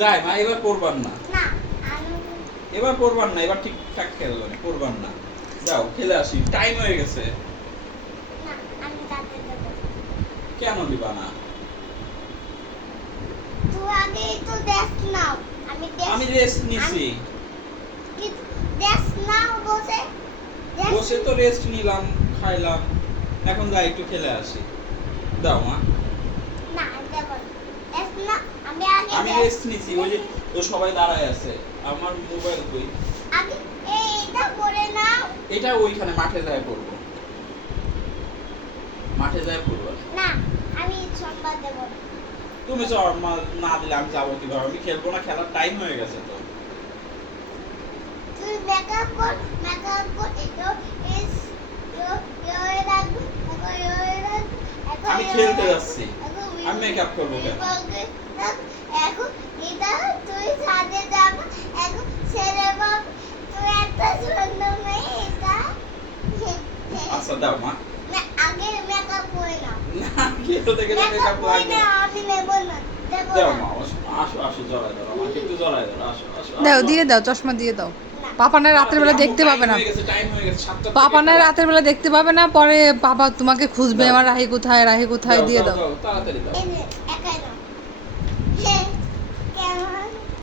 যাই মা এবার করবার না। এবার করবার না এবার ঠিকঠাক খেলবে না করবার না। যাও খেলে আসি। টাইম হয়ে গেছে। কেন দিবা না? আমি রেস্ট নিছি। বসে? তো রেস্ট নিলাম খাইলাম। এখন যাই একটু খেলে আসি। দাও মা না দেব না দেখ না আমি আমি রেস্ট নিছি ওই যে ও সবাই দাঁড়ায় আছে আমার মোবাইল কই? আগে এই এটা করে নাও। এটা ওইখানে মাঠে যায় পড়ব। মাঠে যায় পড়ব। না আমি সোমবার দেব তুমি আমার না দিলে আমি যাব কীভাবে? আমি খেলব না খেলার টাইম হয়ে গেছে তো। তুই মেকআপ কর মেকআপ কর এটা ইস আমি খেলতে যাচ্ছি। আমি makeup করব কেন? এখন এটা তুই সাজে যাব এখন ছেড়ে বাবা তুই একটা সুন্দর মেয়ে এটা আচ্ছা দাও মা। আগে মেকআপ করে নাও। না খেলতে গেলে মেকআপ মেকআপ লাগবে। আমি নেব না দাও মা আসো আসো আসো জড়াই দাও আমাকে একটু জড়াই দাও আসো আসো দাও দিয়ে দাও চশমা দিয়ে দাও। পাপানা রাতের বেলা দেখতে পাবে না। টাইম হয়ে গেছে টাইম হয়ে গেছে সাতটা থেকে পাপানা রাতের বেলা দেখতে পাবে না পরে বাবা তোমাকে খুঁজবে আমার রাহি কোথায় রাহি কোথায় দিয়ে দাও তাড়াতাড়ি